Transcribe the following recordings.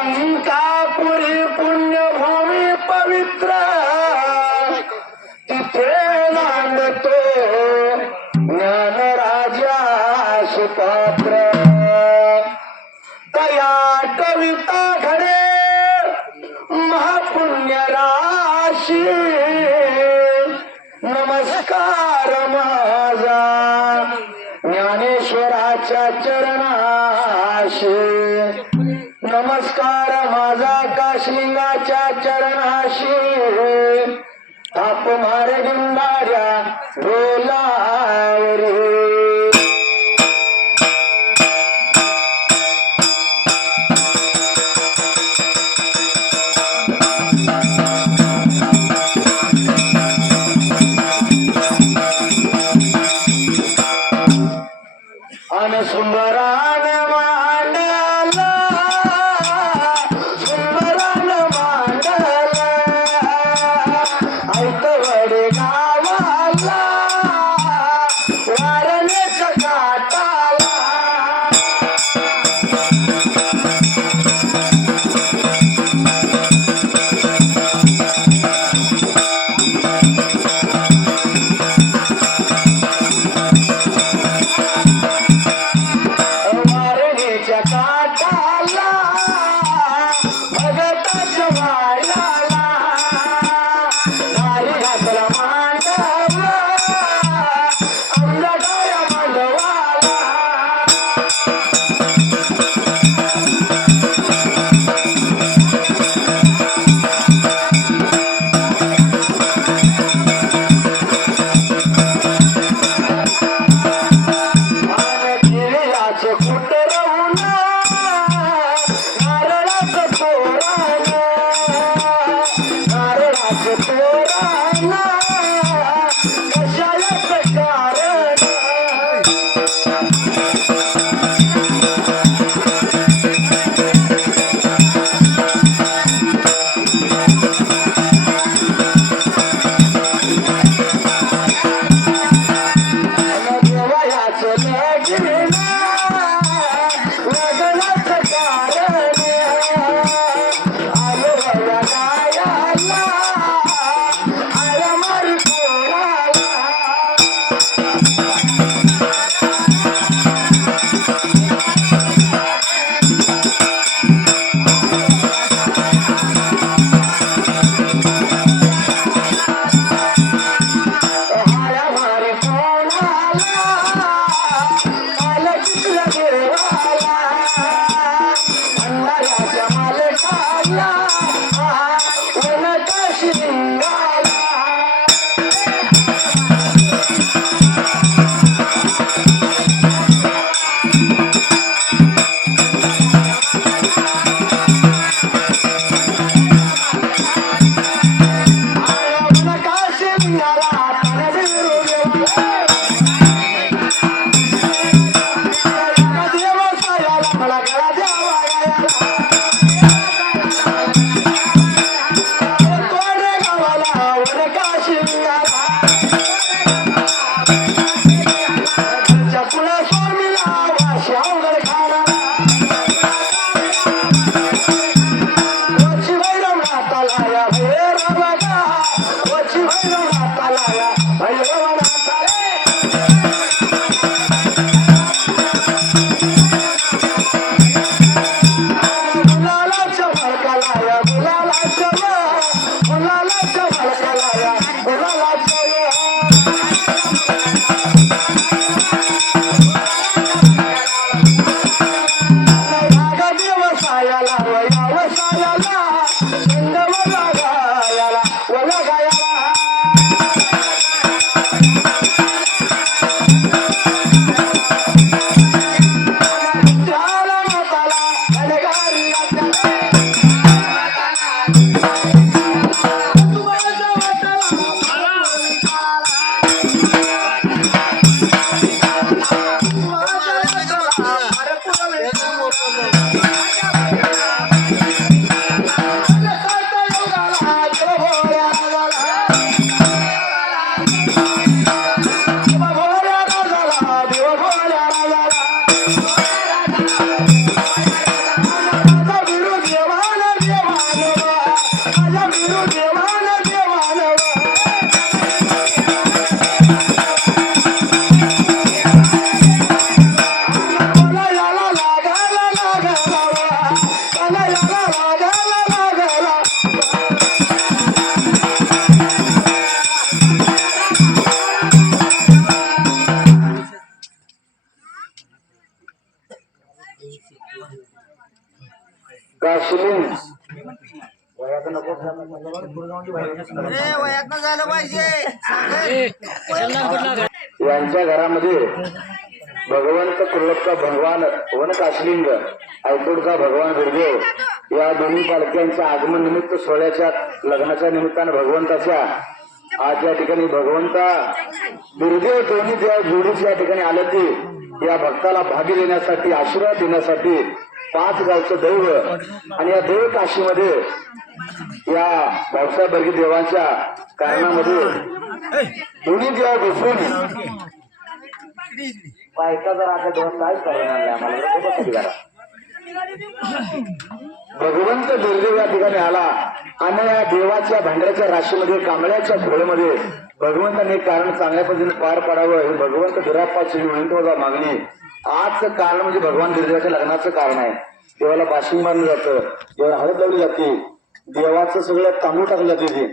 अलंकापुरी पुण्यभूमी पवित्र तिथे नांदतो ज्ञानराजा सुपात्र तया कविता घडे महापुण्य राशी नमस्कार माझा ज्ञानेश्वराच्या चरणाशी नमस्कार माझा काशलिंगाच्या चरणाशी ताप मार गिंडाऱ्या डोलावरी अन सुंदरान मांडला सुंदरान मांडला ऐकवडे गावाला वारण वयावसायाला संगमला गायाला वला गायाला यांच्या घरामध्ये भगवंत कुल्लप्पा भगवान वन काशलिंग ऐकोडका भगवान गुरुदेव या दोन्ही पालख्यांच्या आगमन निमित्त सोहळ्याच्या लग्नाच्या निमित्तानं भगवंताच्या आज या ठिकाणी भगवंता गुरुदेव दोन्ही त्या जोडीच या ठिकाणी आले ते या भक्ताला भागी देण्यासाठी आशीर्वाद देण्यासाठी 5 गावचं दैव आणि या देव काशीमध्ये या भाऊसाहेब बर्गे देवांच्या कारणामध्ये दोन्ही देव बसून बायका जर आता दोन काय करणार आम्हाला भगवंत दुर्देव या ठिकाणी आला आणि या देवाच्या भांड्याच्या राशीमध्ये कांबळ्याच्या खोळमध्ये भगवंताने कारण चांगल्या पद्धतीने पार पाडावं हे भगवंत बिराप्पाची विनंती मागणी आजचं कारण म्हणजे भगवान दुर्देवाच्या लग्नाचं कारण आहे. देवाला बाशिंग मारलं जातं, देवाला हळद लावली जाते, देवाचं सगळं तांदूळ टाकलं जाते.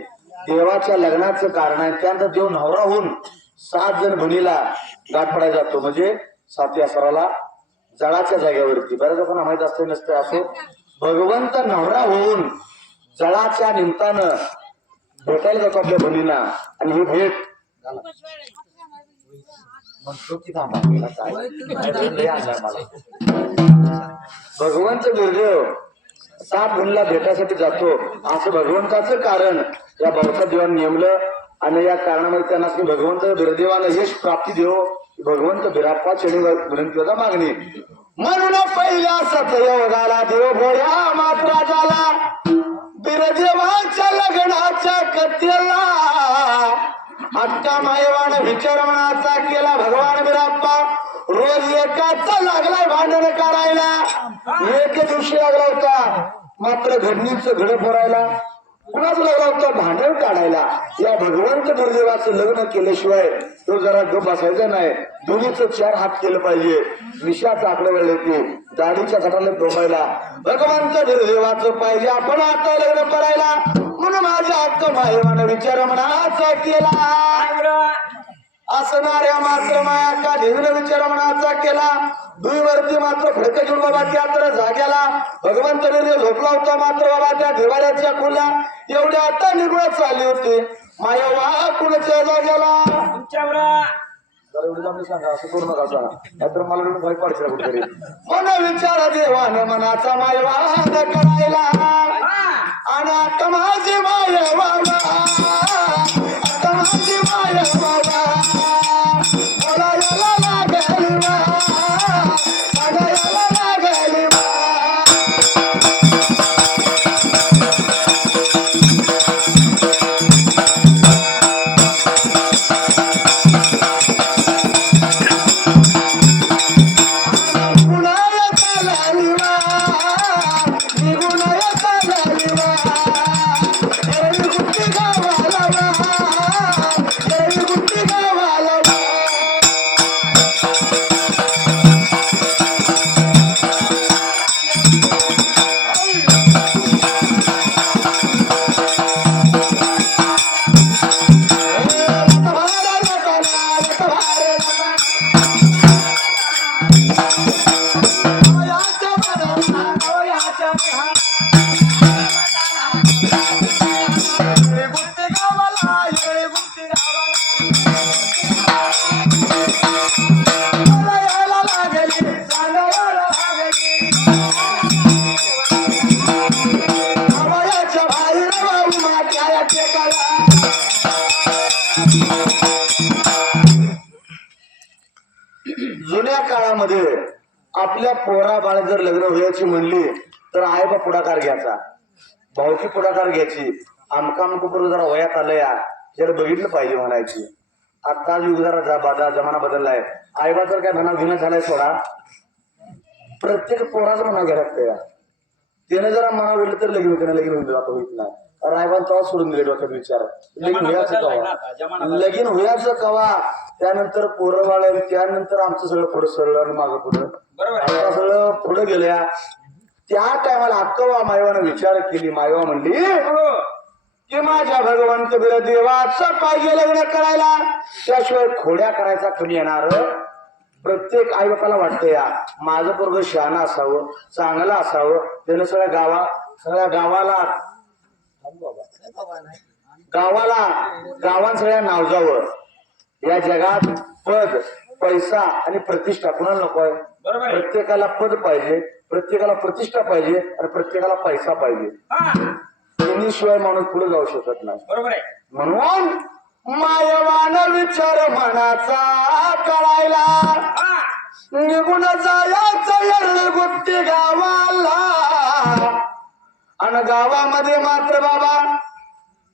देवाच्या लग्नाचं कारण आहे. त्यानंतर देव नवरा होऊन 7 जण बहिणीला गाठ पडायला जातो म्हणजे 7व्या सराला जळाच्या जागेवरती. बऱ्याच लोकांना माहित असते नसते असो भगवंत नवरा होऊन जळाच्या निमित्तानं भेटायला जातो आपल्या बहिणीला आणि ही भेट भगवंत दुर्देव 7 बहिणीला भेटायसाठी जातो असं भगवंताचं कारण या भाऊसाहेब देवाने नेमलं आणि या कारणामध्ये त्यांना भगवंत बिरदेवानं यश प्राप्ती देव भगवंत बिराप्पा चढी विनंतीचा मागणी म्हणून पहिल्या सतयोगाला देव भोळ्या मात्रा झाला बिरदेवाच्या लग्नाच्या कथेला अक्का मायवान विचारवणाचा केला भगवान बिराप्पा रोज एकाचा लागलाय भांडण काढायला एक दिवशी लागला होता मात्र घडणीचं घड फोरायला कुणाच लागला होता भांडण काढायला. या भगवंत दुर्देवाचं लग्न केल्याशिवाय तो जरा गप बसायचा नाही. दोन्हीचं 4 हात केलं पाहिजे. विषाचं आकडे वेळ येते दाढीच्या घटाला डोबायला भगवंत दुर्देवाचं पाहिजे आपण आता लग्न करायला म्हणून माझ्या हक्क मायवान विचार मनाचा केला असणाऱ्या मात्र माया का देवीनं विचार मनाचा केला दुईवरती मात्र फडक घेऊन बाबा त्या जाग्याला भगवंत झोपला होता मात्र बाबा त्या देवाऱ्याच्या खुल्या एवढ्या आता निघून चालली होती माया वा कुणाच्या जाग्याला सांगा असं करू नका नाहीतर मला भय पडશે कुठेतरी मन विचार देवाने मनाचा मायवाद करायला आणि आता माझी माय बाबा आता माझी माय बाबा बोलायला लागली बोलायला लागली आपल्या पोरा बाळ जर लग्न व्हायची म्हणली तर आईबा पुढाकार घ्यायचा, भाऊची पुढाकार घ्यायची. आमका बरोबर जरा वयात आलं या जरा बघितलं पाहिजे म्हणायची. आता युग जरा जमाना बदललाय. आईबा तर काय म्हणा विना झालाय सोडा, प्रत्येक पोराचं म्हणा घ्यायला लागतं या. त्यानं जरा म्हणा गेलं तर लगीन होते ना, लगीन होईल आता होईत नाही. रायबान तेव्हा सोडून दिले डोक्यात विचार, लगीन व्हायचं कवा, लगीन व्हायचं कवा, त्यानंतर पोरं वाळेल, त्यानंतर आमचं सगळं पुढं सरळ आणि मागं पुढं सगळं पुढं गेल्या. त्या टायमाला अक्कवा मायवानं विचार केली. मायवा म्हणली की माझ्या भगवंत बिर देवाचं पाहिजे लग्न करायला, त्याशिवाय खोड्या करायचा कमी येणार. प्रत्येक आई बापाला वाटतं या माझं पोरगं शहाणा असावं, चांगलं असावं, त्यानं सगळ्या गावात सगळ्या नाव जावं. या जगात पद पैसा आणि प्रतिष्ठा कुणाला नको आहे? प्रत्येकाला पद पाहिजे, प्रत्येकाला प्रतिष्ठा पाहिजे आणि प्रत्येकाला पैसा पाहिजे. शिवाय माणूस पुढे जाऊ शकत नाही. बरोबर आहे. म्हणून मायवान विचार मनाचा करायला निघून जायचं गुत्ती गावाला. आणि गावामध्ये मात्र बाबा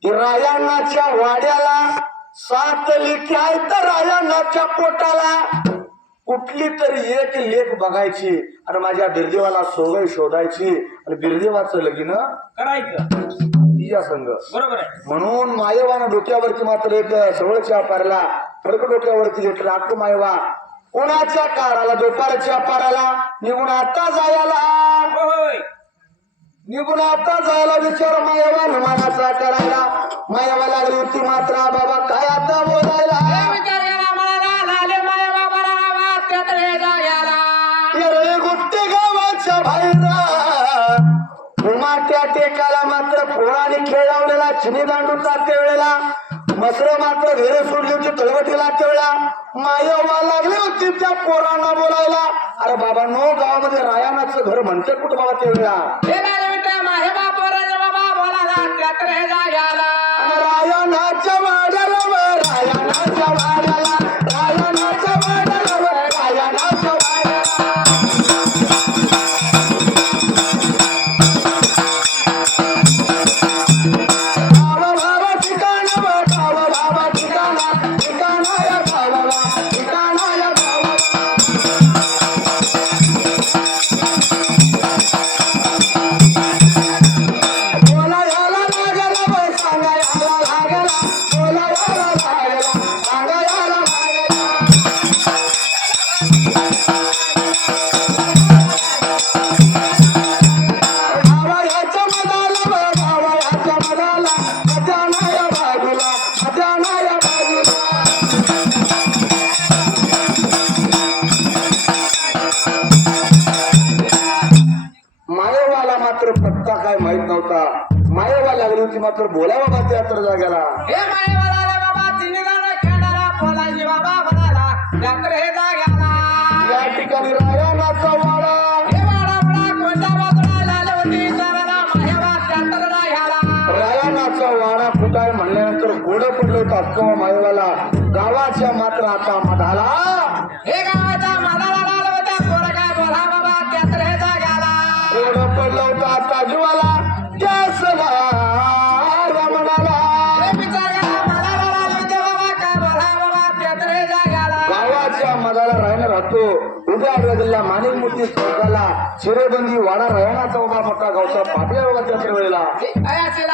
रायण्णाच्या वाड्याला 7 लेकी आहेत. रायण्णाच्या पोटाला कुठली तरी एक लेख बघायची आणि माझ्या बिरदेवाला सोगय शोधायची आणि बिरदेवाचं लगीन करायचं या संघ. बरोबर आहे. म्हणून मायवानं डोक्यावरती मात्र एक सवळच्या पाराला फडक डोक्यावरती घेतलं. अक्क मायवा कोणाच्या काराला दुपारच्या पाराला निघून आता जायला विचार मायवा मनाचा करायला. मायवा लागली होती मात्र बाबा काय आता बोलायला. गुप्ते गावाच्या बाहेर उमाट्या टेकाला मात्र पोळाने खेळावलेला चिनी दांडूचा त्यावेळेला मसर मात्र घरे सोडली होती तळवटीला त्यावेळेला. मायवा लागली होती त्या पोरांना बोलायला. अरे बाबा नो गावामध्ये रायानाचं घर म्हणते कुठं बाबा त्यावेळेला रायनाच्या वाड्याला रायनाच्या वाड्याला रायनाच्या वाड्याला रायनाच्या मायवा लागली होती मात्र बोलावा बा त्या जाग्याला. हे या ठिकाणी रायनाचा वाडा रायनाचा वाडा फुटाय म्हणल्यानंतर घोडं पडलं होतं अक्कवा मायवाला. गावाच्या मात्र आता मधाला हे गावाच्या मधाला घोडं पडलं होतं आता जीवाला गावाच्या मधाला राहायला राहतो. उद्या जिल्हा मानिक मूर्ती चौकाला शिरेबंदी वाडा राहण्याचा उभा मोठा गावचा पापड्या बाबाच्या वेळेला गावाच्या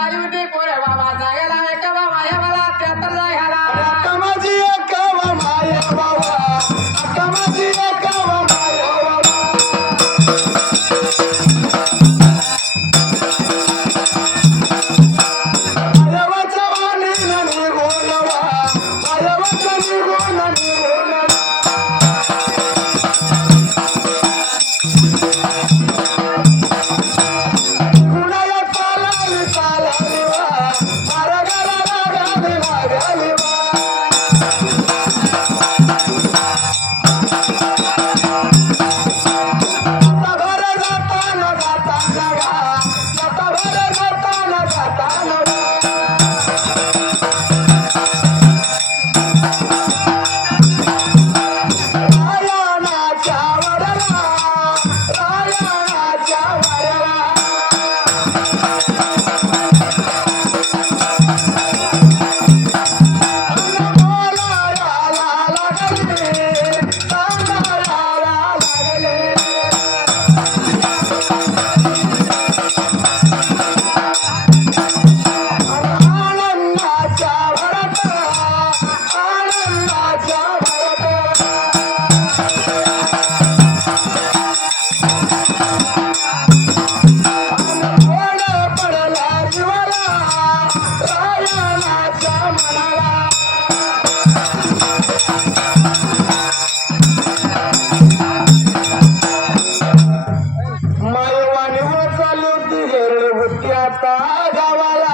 आता गावाला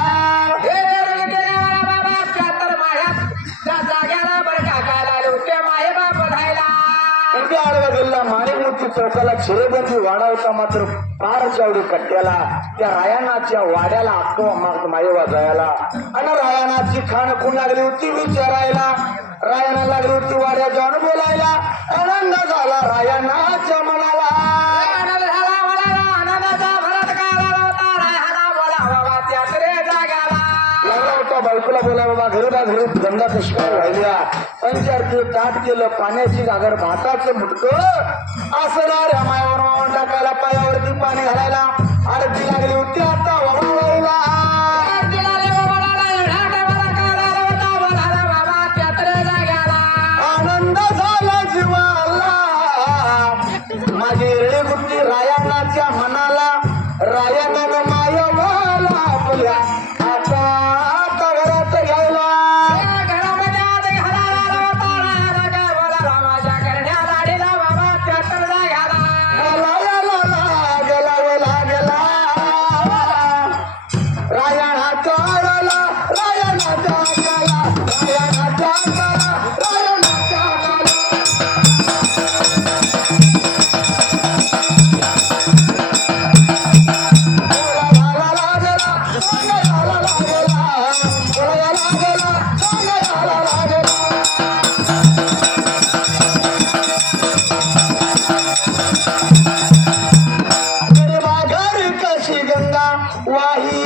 हे गेले गावाला बाबा त्यातर माळ्यात त्या जाग्याला बरं काकाला लोटे माये बाप बधायला उद्या आडवा गेला माणिकमूर्ती चौकाला चिरेबंदी वाडा होता मात्र फार चावडी कट्ट्याला त्या रायानाच्या वाड्याला अक्को माये वाजायला आणि रायानाची खाण कोण लागली होती विचारायला रायाना लागली होती वाड्या जाऊन बोलायला आनंद झाला रायानाच्या मनाला आनंद झाला मला आनंदाचा भरत काला होता राहाना बोला बाबा त्यातरे जाग्याला लागला होता बायकोला बोला बाबा घरी धंदा कशी काय राहिल्या पंचारती ताट केलं पाण्याची गागर भाताचं मुटकं असणार मायावर टाकायला पायावरती पाणी घालायला आरती लागली होती आता वळायला आनंद झाला जीवाला माझी रेडी गुप्ती रायानाच्या मनाला रायानं मायवाला आपल्या आता घरात घ्यायला वाही